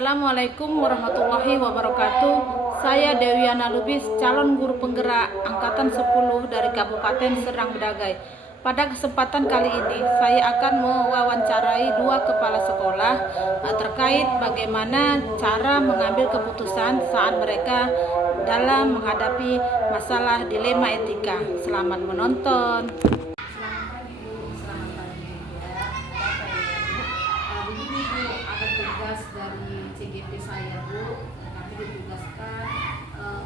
Assalamualaikum warahmatullahi wabarakatuh. Saya Dewiana Lubis, calon guru penggerak Angkatan 10 dari Kabupaten Serdang Bedagai. Pada kesempatan kali ini, saya akan mewawancarai dua kepala sekolah terkait bagaimana cara mengambil keputusan saat mereka dalam menghadapi masalah dilema etika. Selamat menonton. Dari CGP saya, Bu, kami ditugaskan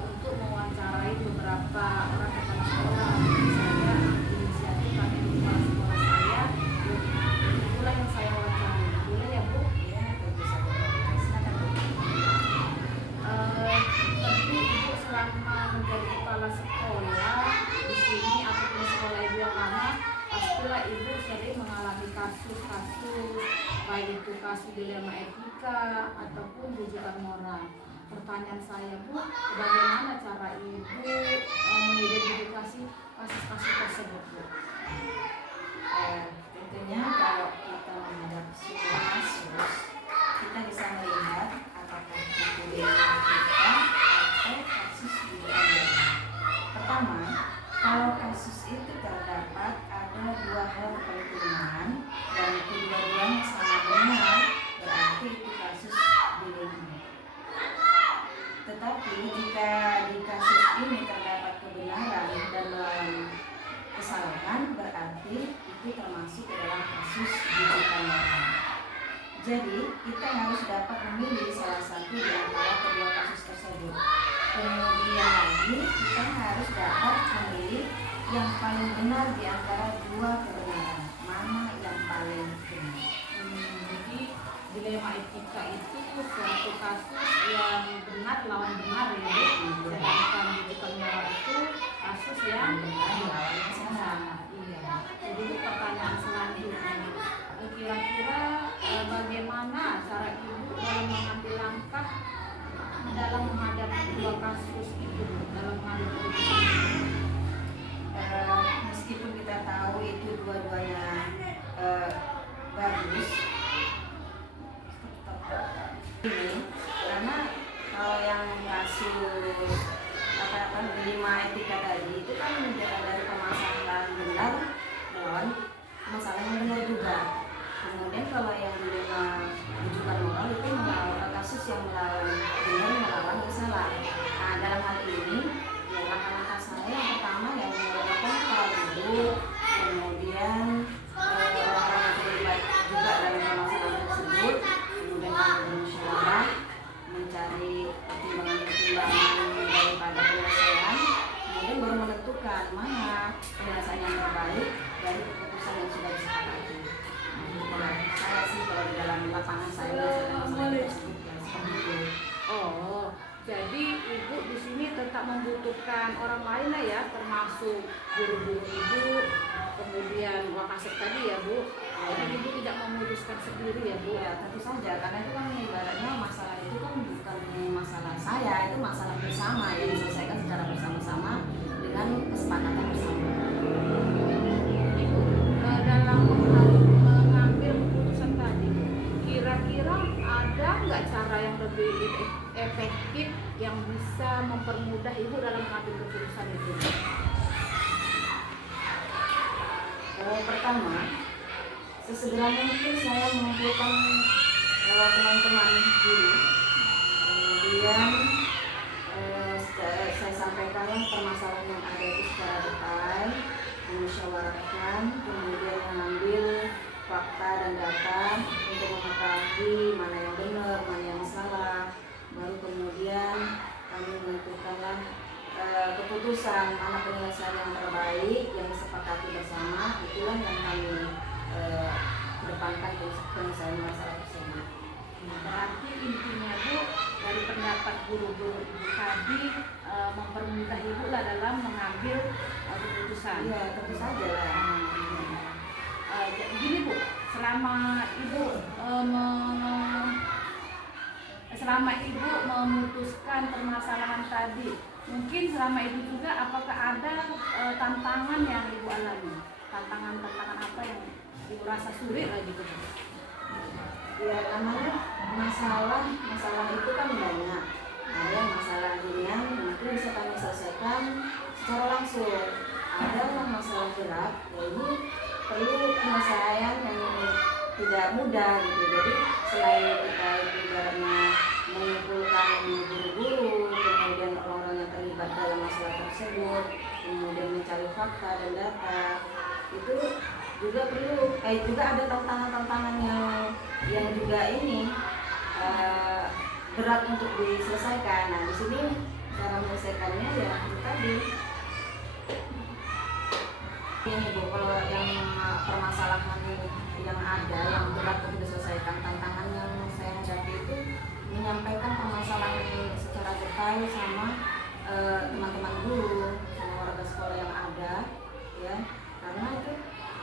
untuk mewawancarai beberapa orang kepala sekolah. Saya inisiatif kami di kepala sekolah saya, itulah yang saya wawancarai. Boleh ya, Bu? Ya, tentu saja. Silakan, Bu. Tentu Ibu selama menjadi kepala sekolah di sini ataupun sekolah Ibu yang lama, pastilah Ibu sering mengalami kasus-kasus, baik itu kasus dilema etika ataupun rujukan moral. Pertanyaan saya, Bu, bagaimana cara Ibu mengidentifikasi kasus-kasus tersebut, Bu? Tentunya kalau kita menghadapi sebuah kasus, kita bisa melihat apakah itu dilema etika atau kasus dilema moral. Pertama, kalau kasus itu terdapat ada dua hal pertimbangan dan kedua-duanya sama benar, berarti itu kasus dilema. Tetapi jika di kasus ini terdapat kebenaran dan melawan kesalahan, berarti itu termasuk dalam kasus rujukan moral. Jadi kita harus dapat memilih salah satu di antara kedua kasus tersebut. Kemudian lagi kita harus dapat memilih yang paling benar di antara dua kebenaran. Mana yang paling benar? Jadi dilema etika itu suatu kasus yang benar lawan benar, ya, Bu. Sedangkan rujukan moral itu kasus yang benar lawan salah. Iya. Jadi pertanyaan selanjutnya, kira-kira bagaimana cara Ibu dalam mengambil langkah dalam menghadapi dua kasus itu, dalam mengambil keputusan? Meskipun kita tahu itu dua-duanya bagus ini, karena kalau yang kasus dilema etika tadi itu kan dari permasalahan benar melawan masalah yang benar juga. Kemudian kalau yang dilema rujukan moral itu melawan kasus yang melawan benar melawan yang salah. Nah, dalam hal ini ya langkah-langkah saya yang pertama yang menggunakan para guru, kemudian orang-orang yang terlibat juga dalam permasalahan tersebut, kemudian kami bermusyawarah mencari pertimbangan-pertimbangan daripada penyelesaian, kemudian baru menentukan mana penyelesaian yang terbaik dari keputusan yang sudah disepakati. Saya sih kalau di dalam lapangan saya seperti itu. Oh, jadi Ibu di sini tetap membutuhkan orang lain lah ya, termasuk guru-guru Ibu, kemudian Wakasek tadi ya, Bu. Jadi Ibu tidak memutuskan sendiri ya, Bu? Ya, tentu saja, karena itu kan ibaratnya masalah itu kan bukan masalah saya, itu masalah bersama yang diselesaikan secara bersama-sama dengan kesepakatan bersama. Ibu dalam mengambil keputusan tadi, kira-kira ada nggak cara yang lebih efektif yang bisa mempermudah Ibu dalam mengambil keputusan itu? Pertama, sesegera mungkin saya mengumpulkan teman-teman guru, kemudian saya sampaikan permasalahan yang ada itu secara detail, memusyawarahkan, kemudian mengambil fakta dan data untuk mengetahui mana yang benar, mana yang salah, baru kemudian kami menentukanlah keputusan mana penyelesaian yang terbaik yang disepakati bersama, itulah yang kami kedepankan penyelesaian masalah tersebut. Berarti intinya, Bu, dari pendapat guru-guru Ibu tadi mempermudah Ibu lah dalam mengambil keputusan. Iya, tentu saja lah. Gini, Bu, selama Ibu memutuskan permasalahan tadi, mungkin selama Ibu juga apakah ada tantangan yang Ibu alami? Tantangan apa yang Ibu rasa sulit lah gitu? Ya, namanya masalah itu kan banyak. Ada masalah ringan yang itu bisa kami selesaikan secara langsung. Ada yang masalah berat, jadi perlu penyelesaian yang tidak mudah gitu. Jadi selain kita itu ibaratnya mengumpulkan guru-guru, kemudian orang-orang yang terlibat dalam masalah tersebut, kemudian mencari fakta dan data, itu juga perlu. Juga ada tantangan-tantangan yang juga ini berat untuk diselesaikan. Nah, di sini cara menyelesaikannya ya itu tadi. Ini Bu, kalau yang permasalahan yang ada yang berat untuk diselesaikan, tantangan yang saya hadapi itu menyampaikan permasalahan secara detail sama teman-teman guru, sama warga sekolah yang ada, ya. Karena itu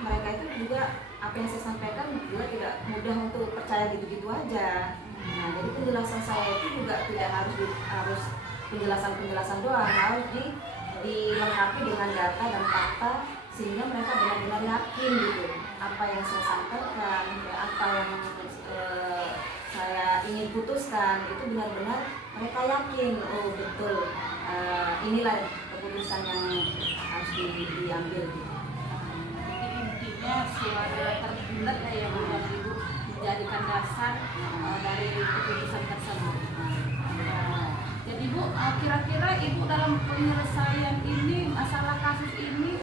mereka itu juga apa yang saya sampaikan juga tidak mudah untuk percaya gitu-gitu aja. Nah, jadi penjelasan saya itu juga tidak harus penjelasan doang, harus dilengkapi dengan data dan fakta sehingga mereka benar-benar yakin gitu apa yang saya sampaikan, ya, apa yang saya ingin putuskan itu benar-benar mereka yakin, oh betul, inilah keputusan yang harus diambil gitu. Jadi intinya suara terbulat yang Ibu dijadikan dasar dari keputusan tersebut. Jadi Bu, kira-kira Ibu dalam penyelesaian ini masalah kasus ini